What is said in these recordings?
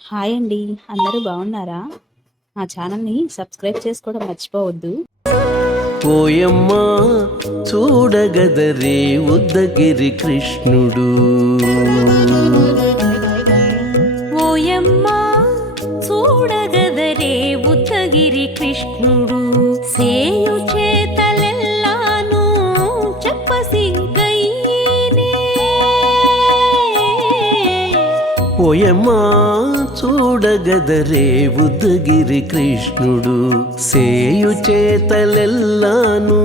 Hi అండి. అందరూ బాగున్నారా? మా ఛానల్‌ని సబ్స్క్రైబ్ చేసుకోవడం మర్చిపోవద్దు. ఓయమ్మా చూడగదరే ఉద్దగిరి కృష్ణుడు. ఓయమ్మా చూడగదరే ఉద్దగిరి కృష్ణుడు. సేయు చేతలెల్లాను చెప్పసిగ్గైనే. ఓయమ్మా చూడగదరే ఉద్దగిరి కృష్ణుడు. సేయు చేతలెల్లాను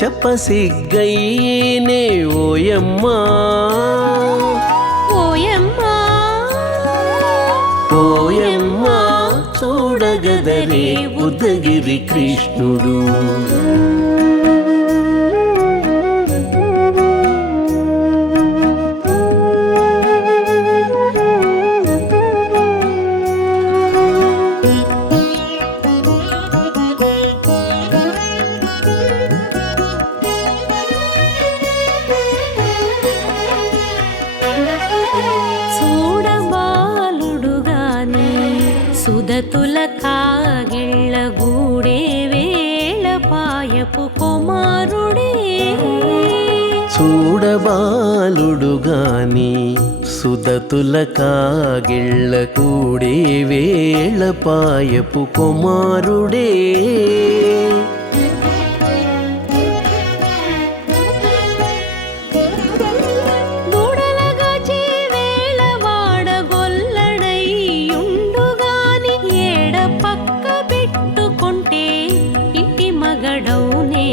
చెప్పసిగ్గైనే. ఓయమ్మా ఓయమ్మా ఓయమ్మా చూడగదరే ఉద్దగిరి కృష్ణుడు. చూడబాలుడుగాని సుదతుల కాగిళ్ళ గూడే వేళ పాయపు కుమారుడే. చూడబాలుడుగాని సుదతుల కాగిళ్ళ కూడే వేళ పాయపు కుమారుడే. దూడలగాచే వేళ వాడగొల్లడైయుండుగాని ఏడ పక్క పెట్టుకుంటే ఇంటి మగడౌనే.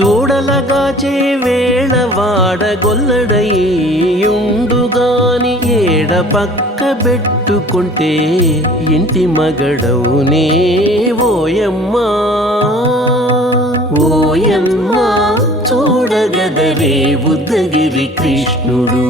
దూడలగాచే వేళ వాడగొల్లడయ్యుండుగాని ఏడ పక్క పెట్టుకుంటే ఇంటి మగడవునే. ఓయమ్మా ఓయమ్మా చూడగదరే ఉద్దగిరి కృష్ణుడు.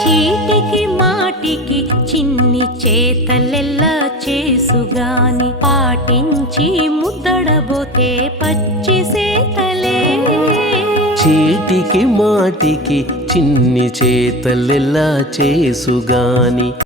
చీటికి మాటికి చిన్ని చేతలెల్లా చేసుగాని పాటించి ముద్దడబోతే పచ్చి సేతలే. చీటికి మాటికి చిన్ని చేతలెలా చేసుగాని